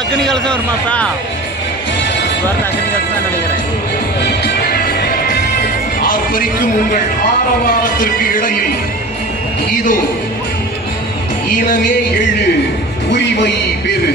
அக்னி கலசம் வருமாப்பா? அக்னி கலசம் தான் நினைக்கிறேன். ஆர்ப்பரிக்கும் உங்கள் ஆரவாரத்திற்கு இடையில் இதோ இனமே எழு, உரிமை பெறு.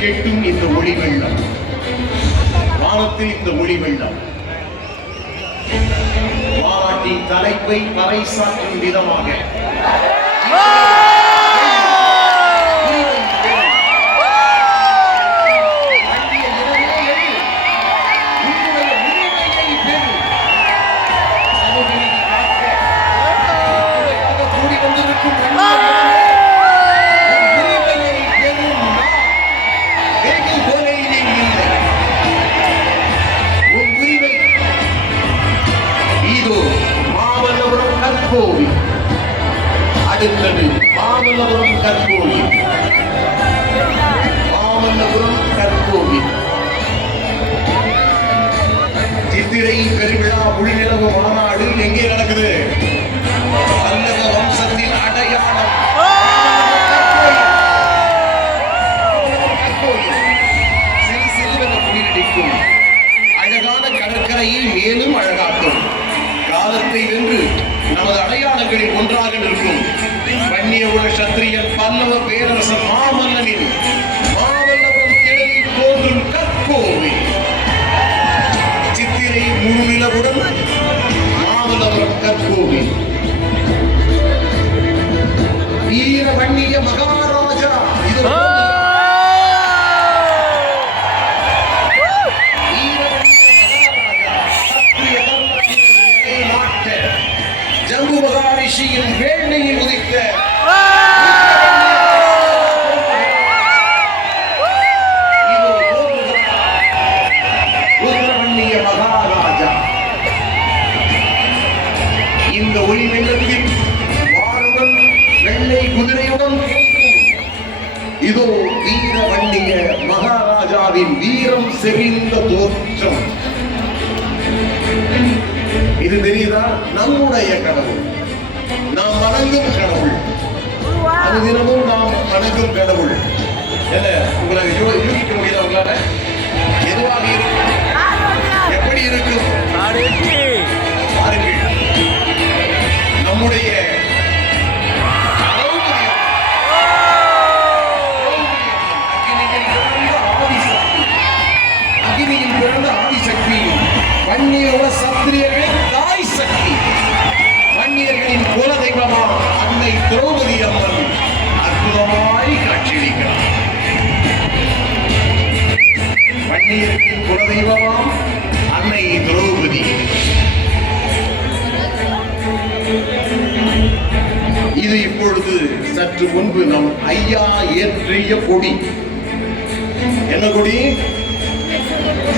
கெட்டும் இந்த ஒளி வெள்ளம், வானத்தில் இந்த ஒளி வெள்ளம் மாநாட்டின் தலைப்பை பறைசாற்றும் விதமாக அடுத்தது மாமல்லபுரம் கற்கோவில். மாமல்லபுரம் கற்கோவில் சித்திரை பெருவிழா முழுநிலவு மாநாடு எங்கே நடக்குது? பல்லவ வம்சத்தின் அடையாளம் செல்வென குடியிருக்கும் அழகான கடற்கரையை மேலும் அழகாக்கும். காலத்தை வென்று நமது அடையாளங்களில் ஒன்றாக நிற்கும் வன்னிய உல சத்திரியன் பல்லவ பேரரசர் மாமல்லனின் மாமல்லபுரம் திடலில் தோன்றும் கற்கோவில். சித்திரை முழுநிலவுடன் மாமல்லபுரம் கற்கோவில். வீர வன்னிய மகாராஜா ஜம்பு மகாரிஷியின் வேள்வியில் உதித்த உத்தரவன்னிய மகாராஜா. இந்த ஒளி வெள்ளத்தில் வாருடன் வெள்ளை குதிரையுடன் இதோ வீர வன்னிய மகாராஜாவின் வீரம் செறிந்த தோற்றம். இது தெரியுதா? நம்முடைய கடவுள், நாம் வணங்கும் கடவுள், அது தினமும் நாம் வணங்கும் கடவுள். உங்களை யூகிக்க முடியல? உங்களால எதுவாக இருக்கும்? எப்படி இருக்கும்? பாருங்கள், நம்முடைய அக்னியில் பிறந்த ஆதிசக்தி, வன்னியோட சத்திரியர்கள் தாய் சக்தி, வன்னியர்களின் குல தெய்வமா அன்னை திரௌபதி அம்மன் அற்புதமாய் காட்சியளிக்கிறார். வன்னியர்களின் குல தெய்வமா அன்னை திரௌபதி. இது இப்பொழுது சற்று முன்பு நம் ஐயா ஏற்றிய கொடி. என்ன கொடி?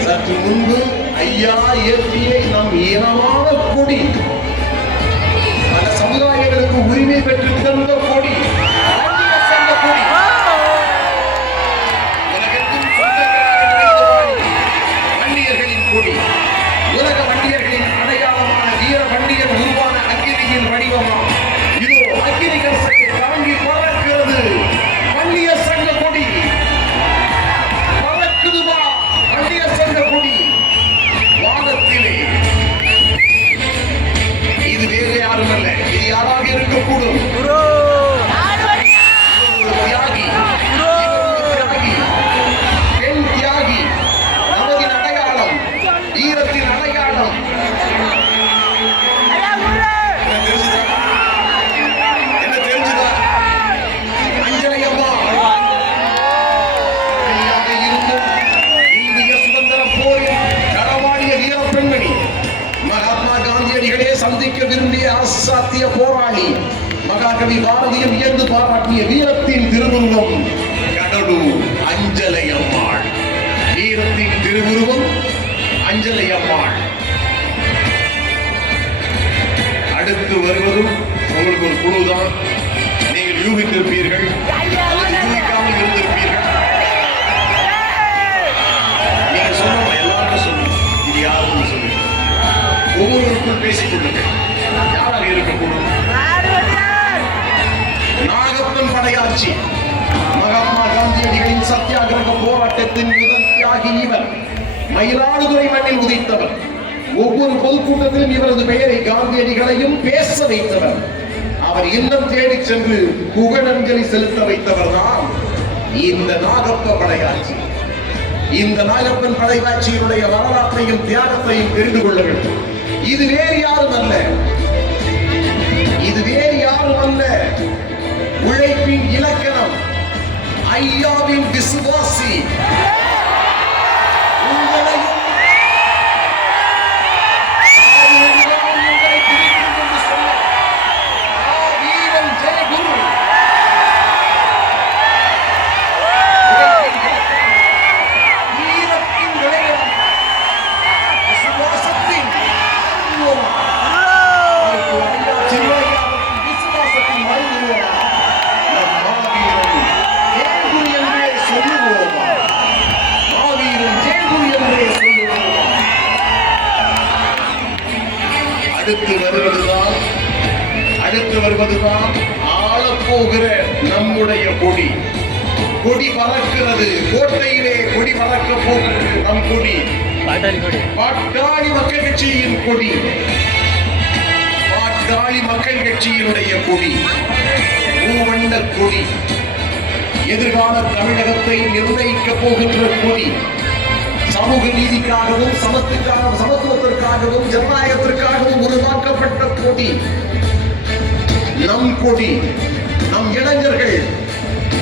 சற்று முன்பு ஐயா ஏற்றிய நம் இனமான கொடி, பல சமுதாயங்களுக்கு உரிமை பெற்று தந்த கொடி, வன்னியர்களின் கொடி, உலக வன்னியர்களின் அடையாளமான வீர வன்னியர் உருவான அக்கினியின் வடிவமா இதோ அக்கினி கலசத்தை தாங்கி பறக்கிறது வன்னியர் சங்க கொடி. பறக்குதுமா வன்னியர் சங்க கொடி வானத்திலே. இது வேறு யாரும் அல்ல, இது யாராக இருக்கக்கூடும்? தியாகி, பெண் தியாகி, நமதின் அடையாளம், வீரத்தின் அடையாளம். என்ன தெரிஞ்சுதா? அஞ்சலை அம்மா இருந்தும் இந்திய சுதந்திர போரில் களவாடிய வீர பெண்மணி, மகாத்மா காந்தியடிகளே சந்திக்க விரும்பிய அசாத்திய போராளி, மகாகவி பாரதியும் வியந்து பாராட்டிய வீரத்தின் திருவுருவம் கடலூர் அஞ்சலை அம்மாள். வீரத்தின் திருவுருவம் அஞ்சலை அம்மாள். அடுத்து வருவதும் உங்களுக்கு ஒரு குழுதான். நீங்கள் யூகித்திருப்பீர்கள், யூகிக்காமல் இருந்திருப்பீர்கள். நீங்க சொல்லணும், எல்லாருக்கும் சொல்லணும். இது யாருன்னு சொல்லுங்க. ஒவ்வொருவருக்குள் பேசிக் கொள்ளுங்கள். யாராக இருக்கக்கூடும்? படையாட்சி. மகாத்மா காந்தியடிகளின் சத்தியாகிரக போராட்டத்தின் முதல் தியாகி இவர். மயிலாடுதுறை மண்ணில் உதித்தவர். ஒவ்வொரு பொதுக்கூட்டத்திலும் இவரது பெயரை காந்தியடிகளையும் பேச வைத்தவர். அவர் இல்லம் தேடி சென்று புகழஞ்சலி செலுத்த வைத்தவர் தான் இந்த நாகப்ப படையாட்சி. இந்த நாகப்பன் படையாட்சியினுடைய வரலாற்றையும் தியாகத்தையும் தெரிந்து கொள்ள வேண்டும். இது வேறு யாரும் அல்ல, இது வேறு யாரும் அல்ல, உழைப்பின் இலக்கணம், ஐயாவின் விசுவாசி. உங்களையும் அடுத்து வருவதுதான் ஆளப்போகிற நம்முடைய கொடி. கொடி பறக்கிறது, கோட்டையிலே கொடி பறக்க போகிறது. நம் கொடி பாட்டாளி மக்கள் கட்சியின் கொடி, பாட்டாளி மக்கள் கட்சியினுடைய கொடி, மூவண்ண கொடி, எதிர்கால தமிழகத்தை நிர்ணயிக்க போகின்ற கொடி, சமூக நீதிக்காகவும் சமத்துவத்திற்காகவும் ஜனநாயகத்திற்காகவும் உருவாக்கப்பட்ட கொடி, நம் கொடி. நம் இளைஞர்கள்,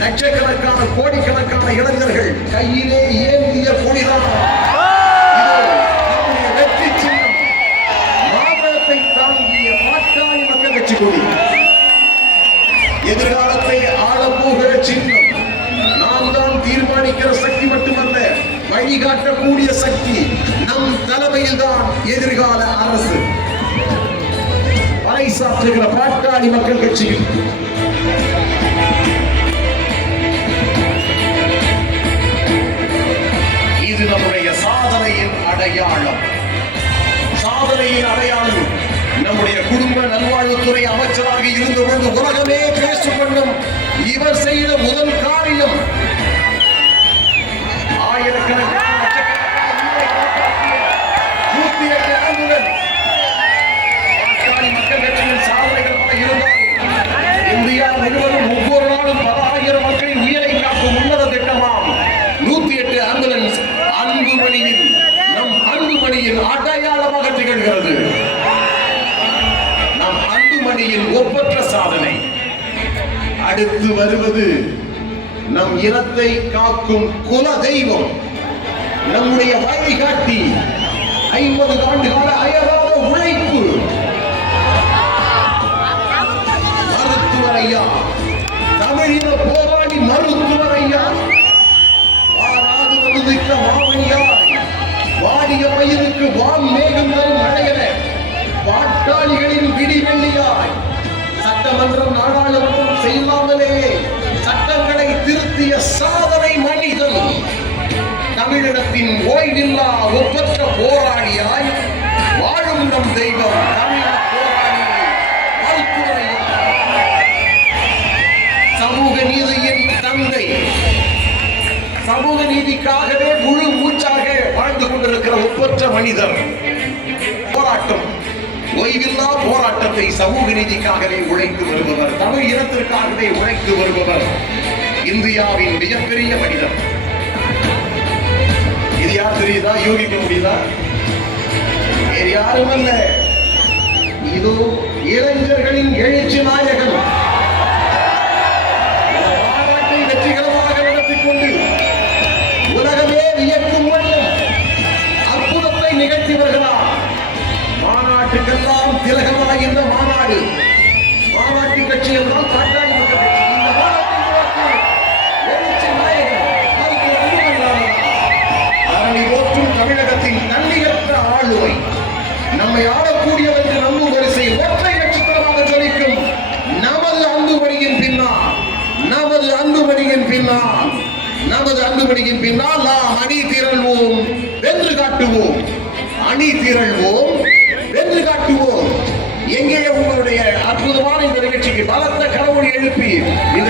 லட்சக்கணக்கான கோடிக்கணக்கான இளைஞர்கள் கையிலே ஏந்திய கொடிதான் வெற்றி சின்னம். மாநிலத்தை தாங்கிய பாட்டாளி மக்கள் கட்சி கொடி, எதிர்காலத்தை ஆளப்போகிற சின்னம். நாம் தான் தீர்மானிக்கிற சக்தி மட்டுமல்ல, வழிகாட்டக்கூடிய சக்தி. நம் தலைமையில் தான் எதிர்கால அரசு பறைசாற்றுகிற பாட்டாளி மக்கள் கட்சியில் இது நம்முடைய சாதனையின் அடையாளம். சாதனையின் அடையாளம். நம்முடைய குடும்ப நல்வாழ்வுத்துறை அமைச்சராக இருந்தபொழுது உலகமே பேசும் வண்ணம் இவர் செய்த முதல் காரியம் ஆயிரக்கணக்கான மக்கள் கட்சியின் சாதனைகள் பல இருந்தால் இந்தியா முழுவதும் ஒவ்வொரு நாளும் 10,000 மக்களின் உயிரை காக்கும் உன்னத திட்டமாம் 108 ஆம்புலன்ஸ் அன்புமணியின், நம் அன்புமணியின் அடையாளமாக திகழ்கிறது. நம் அன்புமணியின் ஒப்பற்ற சாதனை. அடுத்து வருவது நம் இனத்தை காக்கும் குல தெய்வம், நம்முடைய வழிகாட்டி, 50 ஆண்டு கால அயராத உழைப்பு, மருத்துவர் ஐயா, தமிழின போராடி மருத்துவர் ஐயா, வாராது வலுதிக்க மாமணியாய், வாடிய பயிருக்கு வான் மேகம் தரும் மழையென பாட்டாளிகளின் விடிவெள்ளியாய், சட்டமன்றம் நாடாளுமன்றம் செய்யாமலே சட்டங்களை திருத்திய சாதனை மனிதன், தமிழினத்தின் ஓய்வில்லா ஒப்பற்ற போராளியாய் வாழும் நம் தெய்வம், தமிழக போராளி மருத்துவர், சமூக நீதியின் தந்தை, சமூக நீதிக்காகவே முழு மூச்சாக வாழ்ந்து கொண்டிருக்கிற ஒப்பற்ற மனிதர். போராட்டம், ஓய்வில்லா போராட்டத்தை சமூக நீதிக்காகவே உழைத்து வருபவர், தமிழ் இனத்திற்காகவே உழைத்து வருபவர், இந்தியாவின் மிகப்பெரிய மனிதர். இது யார் தெரியுதா? யூகிக்க முடியுதா? வேறு யாரும் அல்ல, இதோ இளைஞர்களின் எழுச்சி நாயகன். மாநாட்டை வெற்றிகரமாக நடத்திக் கொண்டு உலகமே வியக்கும் வண்ணம் அற்புதத்தை நிகழ்த்தி வருகிறார். மாநாட்டுக்கெல்லாம் திலகமாய் இந்த மாநாடு, மாநாட்டு கட்சி என்றால் பாட்டாளி மக்கள் கட்சி. இந்த மாநாட்டின் எழுச்சி நாயகன் அதனை போற்றும் தமிழகத்தின் தன்னிகற்ற ஆளுமை, நம்மை ஆளக்கூடியவர் என்று நம்பும் வரிசையில் ஒற்றை நட்சத்திரமாக ஜொலிக்கும் நமது அன்புமணியின் பின்னால், நமது அன்புமணியின் பின்னால், நமது அன்புமணியின் பின்னால் நாம் அணி திரள்வோம், வென்று காட்டுவோம். அணி திரள்வோம், வென்று காட்டுவோம். எங்கே உங்களுடைய அற்புதமான இந்த நிகழ்ச்சிக்கு பலத்த கரவொலி எழுப்பி இந்த